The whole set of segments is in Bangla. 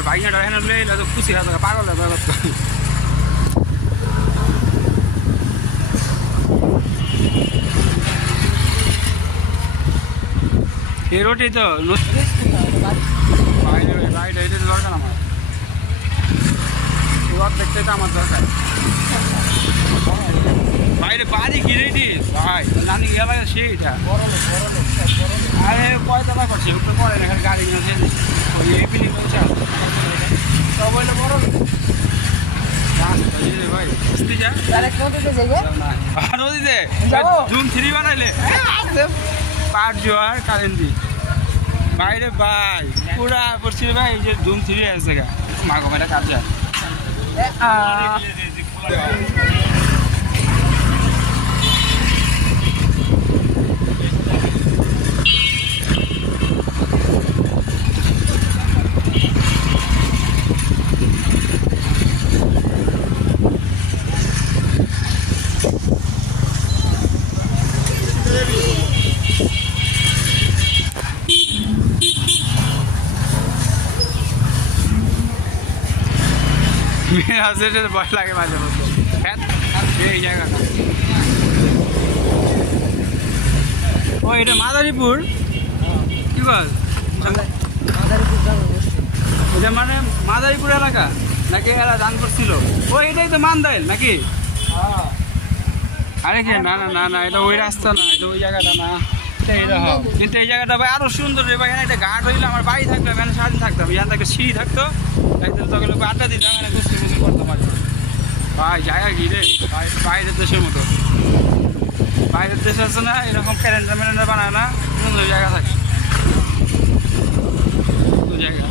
আমার ভাইয়াটা এখানে লয়ে এলে তো খুশি খাওয়া পাগল এই রোডে তো বাইরে এটা দরকার আমার রোড দেখতে তো আমার দরকার বাইরে বাড়ি ঘিরে দিস ভাই নানি গেল সেইটা আরে কয়তলা করছে ওটা করে না খালি গাড়ি কিনে ওই এপিনি করছে সব হইলে বড় ভাই বুঝতে যা নদীতে জুন 3 বানাইলে পাট জোয়ার কারেন্টি বাইরে ভাই পুরা পড়ছি ভাই যে জুন 3 আছে গা মাগো মেলা কাজ যায় ভয় লাগে মাঝে মধ্যে এই জায়গাটা ও এটা মাদারীপুর কি বল এটা মানে মাদারীপুর এলাকা নাকি এরা দান করছিল ও এটাই তো মান্দাইল নাকি আরে কি না না না না এটা ওই রাস্তা না এটা ওই জায়গাটা না কিন্তু এই জায়গাটা ভাই আরো সুন্দর রে ভাই এখানে একটা ঘাট হইলে আমার বাড়ি থাকতো এখানে সারাদিন থাকতাম এখান থেকে সিঁড়ি থাকতো একদিন তখন আড্ডা দিতাম এখানে গুছতে করতাম ভাই জায়গা কি রে বাইরের দেশের মতো বাইরের দেশ আছে না এরকম ক্যালেন্ডার ম্যালেন্ডার বানায় না সুন্দর জায়গা থাকে জায়গা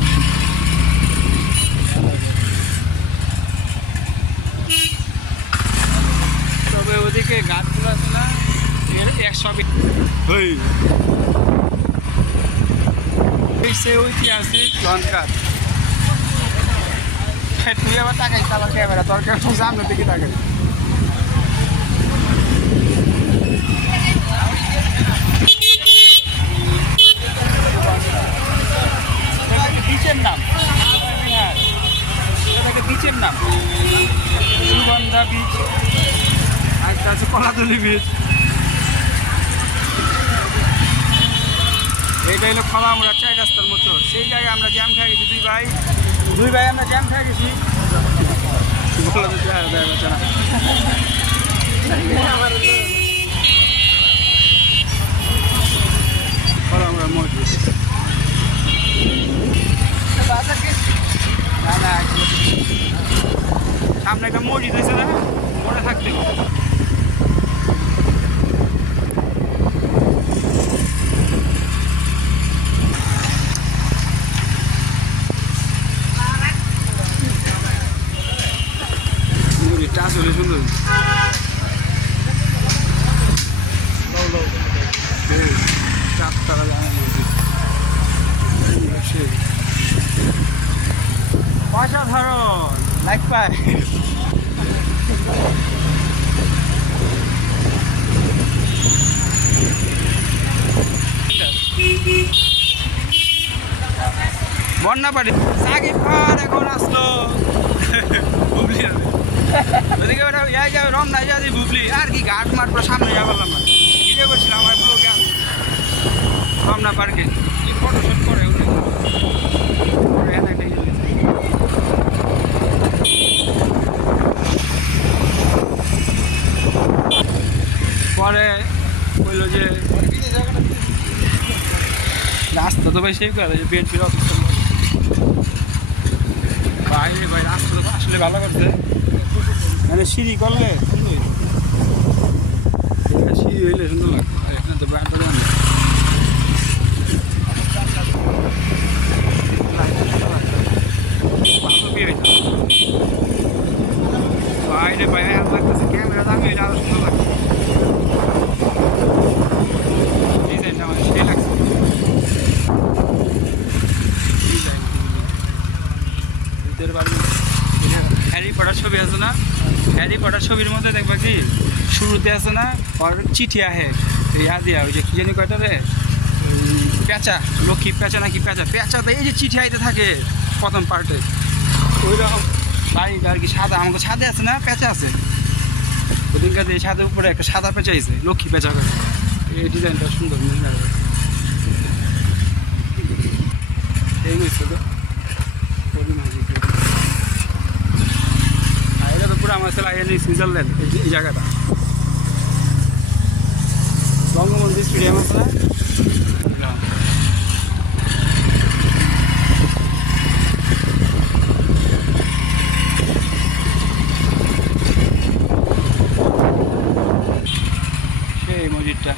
তবে ওদিকে ঘাটগুলো আছে না ঐতিহাসিক লঞ্চঘাট তুই আবার টাকাই চালার ক্যামেরা তোর সামনে দিকে থাকে বিচের নাম বিচের নাম সুগন্ধা বিচ একটা আছে কলাতলি বিচ এইটা হলো খলামুড়া 4 রাস্তার মতো সেই জায়গায় আমরা জ্যাম খেয়ে গেছি দুই ভাই আমরা জ্যাম খেয়ে গেছি খলামুড়া মসজিদ সামনে একটা মসজিদ হয়েছে না মনে থাকতে আসলে সুন্দর অসাধারণ লাইক পায় বন্যা পাটি সাকিব খান এখন আসলো বুবলি ওদিকে রমনা যাদি বুবলি আর কি ঘাট মাঠ পুরো সামনে যা বললাম না ভিডিও করছিলাম আমার ব্লগে রমনা পার্কে কি ফটোশুট করে পরে বললো যে রাস্তা তো ভাই সেই করে বিএনপির অফিস বাইরে ভাই রাস্তা তো আসলে ভালো করছে মানে সিঁড়ি করলে সিঁড়ি হইলে সুন্দর লাগবে এখানে তো বাইরে বাইরে লাগতেছে ক্যামেরা দামি এটা আরো সুন্দর লাগছে ডিজাইনটা আমার সেই লাগছে হ্যারি পটার ছবি আছে না হ্যারি পটার ছবির মধ্যে দেখবা কি শুরুতে আছে না আর চিঠি আহে ইয়া দিয়া ওই যে কি জানি কয়টা রে পেঁচা লক্ষ্মী পেঁচা নাকি পেঁচা পেঁচাতে এই যে চিঠি আইতে থাকে প্রথম পার্টে ওই রকম বাড়িটা আর কি সাদা, আমাকে ছাদে আছে না, পেঁচা আছে ওদিনকার এই ছাদের উপরে একটা সাদা পেঁচা আছে, লক্ষ্মী পেঁচা করে। এই ডিজাইনটা সুন্দর এই হয়েছে তো এটা তো পুরো আমার ছেলে সুইজারল্যান্ড এই জায়গাটা বঙ্গবন্ধু স্টেডিয়াম আছে না। সেই মসজিদটা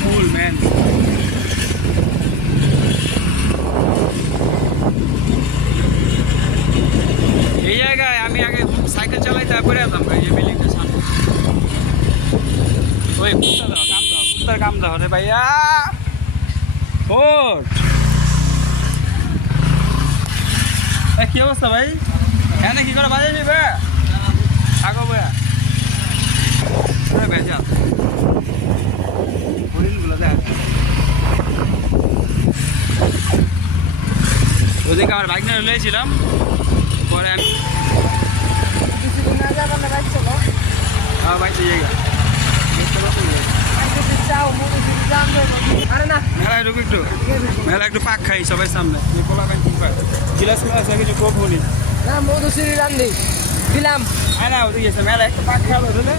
ফুল ম্যান। এই জায়গায় আমি আগে সাইকেল চালাই তারপরে আসলাম ভাই, এই বিল্ডিংটার সামনে ওই কুত্তার কাম দাও রে ভাইয়া। ওর কি অবস্থা ভাই, হ্যাঁ কি করে বাজে যাবে থাকো ভাইয়া ভেজা হরিণগুলো দেখ। ওদিকে আমার বাইক নিয়ে লেগেছিলাম, পরে আমি বাইক জায়গা মেলা একটু মেলা একটু পাক খাই সবাই সামনে গিলাস কিছু কোপ বলি না মধুশ্রী রান্ধি দিলাম না ওদিকে গেছে মেলা একটু পাক খাওয়া ধরলে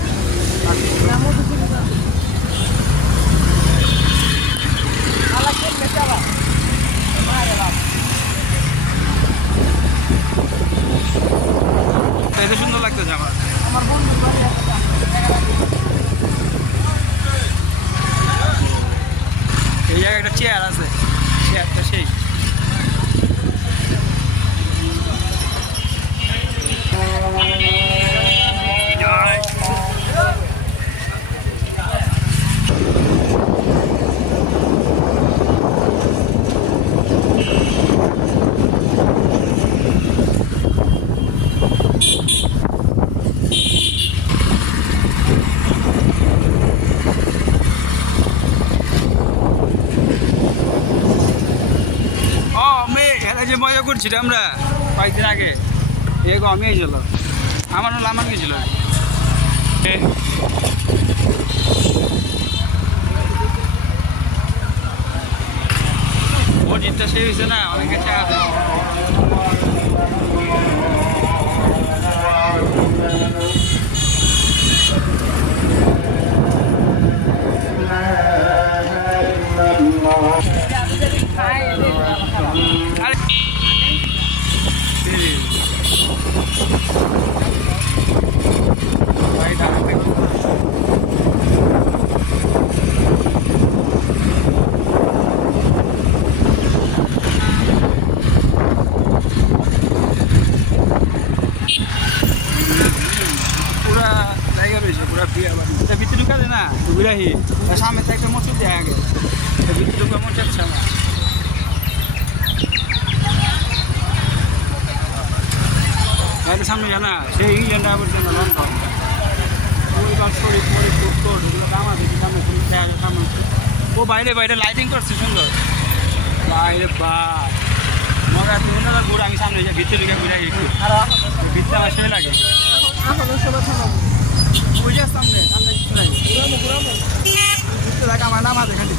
এটা সুন্দর লাগতেছে আমার বন্ধু এই জায়গায় একটা চেয়ার আছে, চেয়ারটা সেই যে মজা করছিল আমরা কয়েকদিন আগে, এগো আমি ছিল আমার লামান গেছিল মসজিদটা সেই হয়েছে না, অনেকে চাকা ভিতরে ঢুকালে না বিরাহি সামনে তো একটা মসজিদ দেয় আগে, ভিতরে ঢুকা মন চাচ্ছে না। গাড়ির সামনে জানা সেই ইংল্যান্ড আবার জানা লন্ডন শরীফ মরিফ উত্তর আমার দেখি সামনে সামনে ও বাইরে বাইরে লাইটিং করছে সুন্দর বাইরে বা মজা না ঘুরে আমি সামনে যাই ভিতরে ঢুকে ঘুরে একটু ভিতরে আমার সময় লাগে বুঝে সামনে সামনে দেখা আমার নাম আছে খালি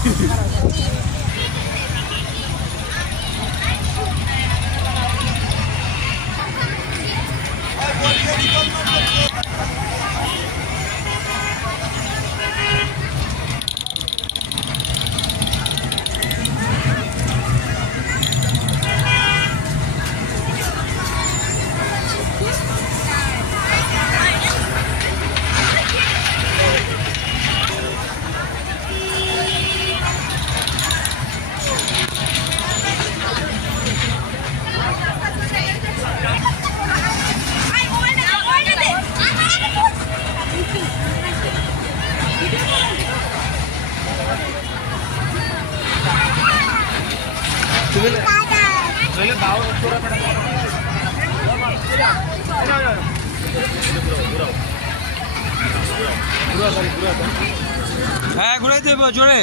হ্যাঁ ঘুরাই দেবো জোরে।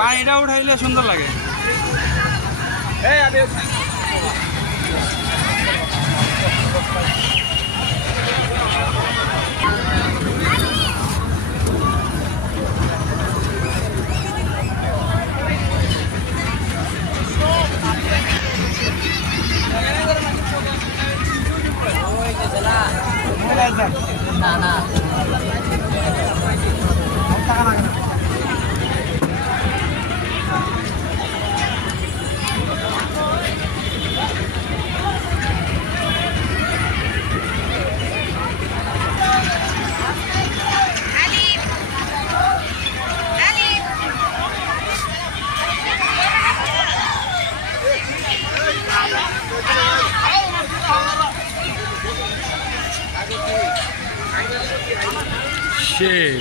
পানিটা উঠাইলে সুন্দর লাগে। না না সেই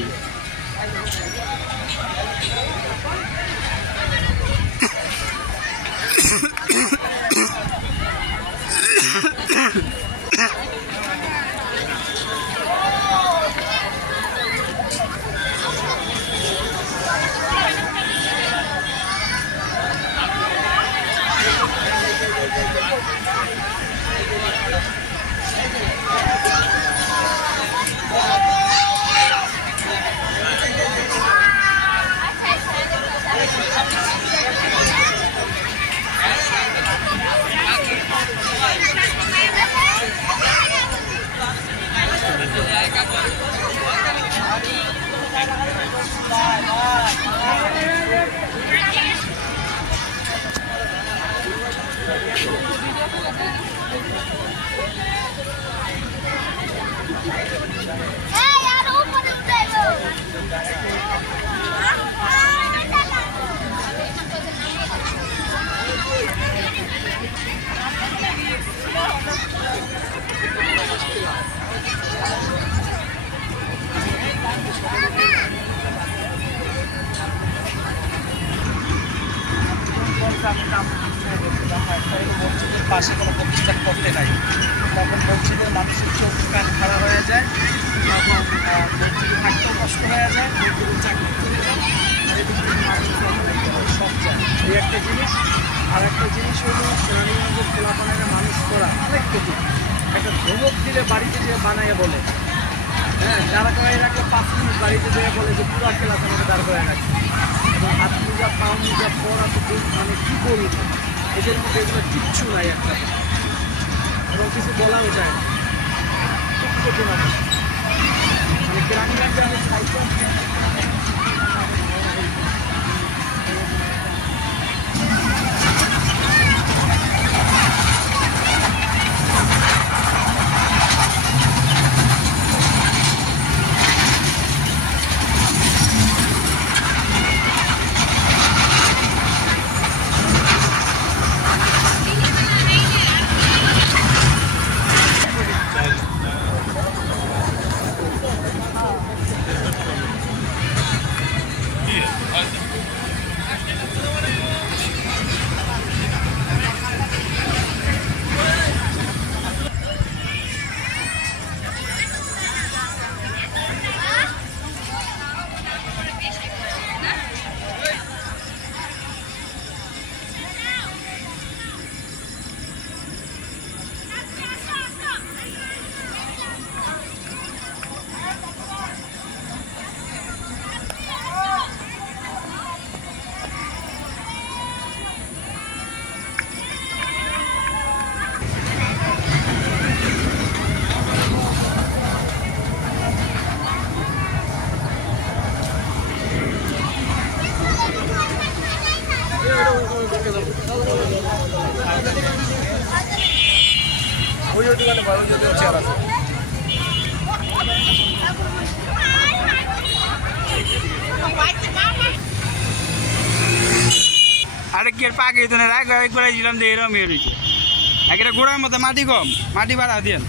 মসজিদের পাশে কোনো প্রতিষ্ঠান করতে নাই, তখন মসজিদের মানুষের চোখ কান খারাপ হয়ে যায়, তখন মসজিদে থাকতেও কষ্ট হয়ে যায়, মসজিদের চাকরি চলে যায়, সব যায়। এই একটা জিনিস। আর একটা জিনিস হলো রানীগঞ্জের খোলাপানের মানুষ করা অনেক কঠিন। একটা ধমক দিলে বাড়িতে যে বানাইয়া বলে, হ্যাঁ, দাঁড়া করাই রাখলে 5 মিনিট বাড়িতে যেয়ে বলে যে পুরো ক্লাস আমাকে দাঁড় করে রাখছে, এবং হাত মোজা পাও মোজা পড়া তো মানে কী বলবো, এদের মধ্যে এগুলো কিচ্ছু নাই একটা, এবং কিছু বলাও যায় না, খুব কঠিন অবস্থা। মানে গ্রামগঞ্জে আমি খাইতে আরেকের পাকে তো না রাখ একবার দিলাম যে এরম হয়ে রয়েছে একটা গোড়ার মধ্যে মাটি কম মাটি বাড়া দিয়েন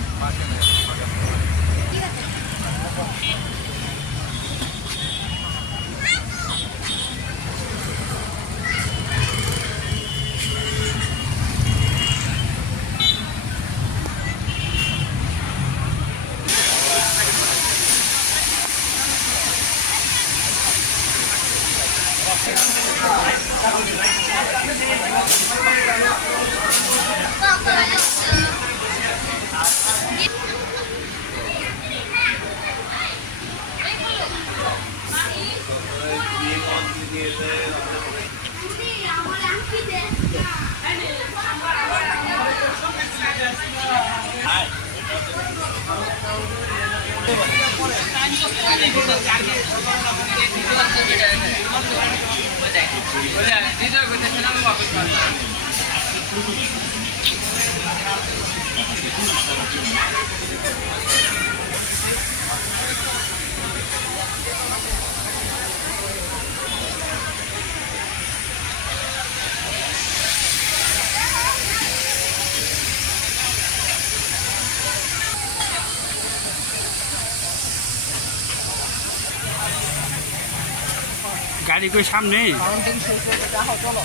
গাড়ি কই সামনে মাউন্টেন শেষ হয়ে যাও চলো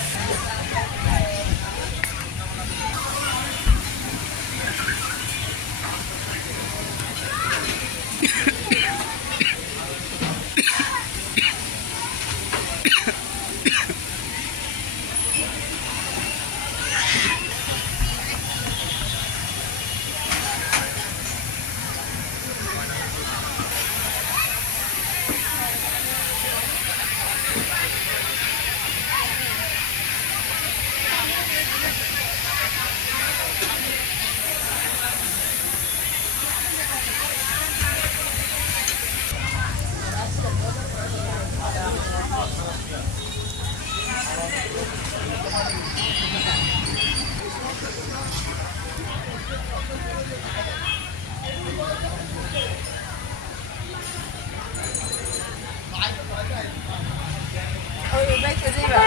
ওই বাইকে যাইবা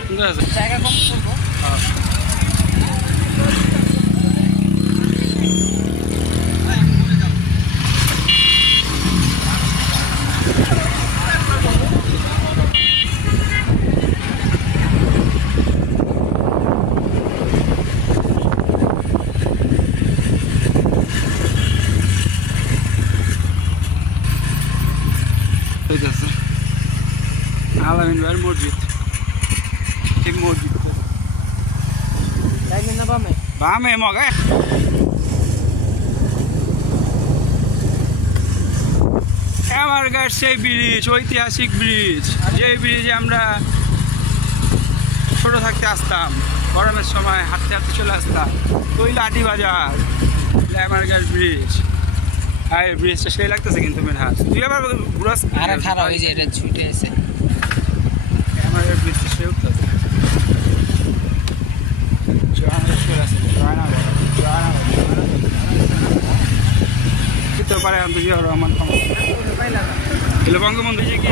কোনটা আছে জায়গা কম করবো হইতেছে আলামিন ভাইয়ের মসজিদ ঠিক মসজিদ ডাইনে না বামে বামে মগা আমার গাছ সেই ব্রিজ ঐতিহাসিক ব্রিজ যে ব্রিজে আমরা ছোট থাকতে আসতাম গরমের সময় হাঁটতে হাঁটতে চলে আসতাম ওই লাঠি বাজার আমার গাছ ব্রিজ আর ব্রিজটা সেই লাগতেছে কিন্তু মেধাস তুই আবার ঘুরাস আরে খারাপ হয়ে যায় এটা ছুটে এসে আমার ব্রিজটা সে উঠতেছে পারে আন্তর্জাতিক রহমান ক্ষমতা বঙ্গবন্ধু যে কি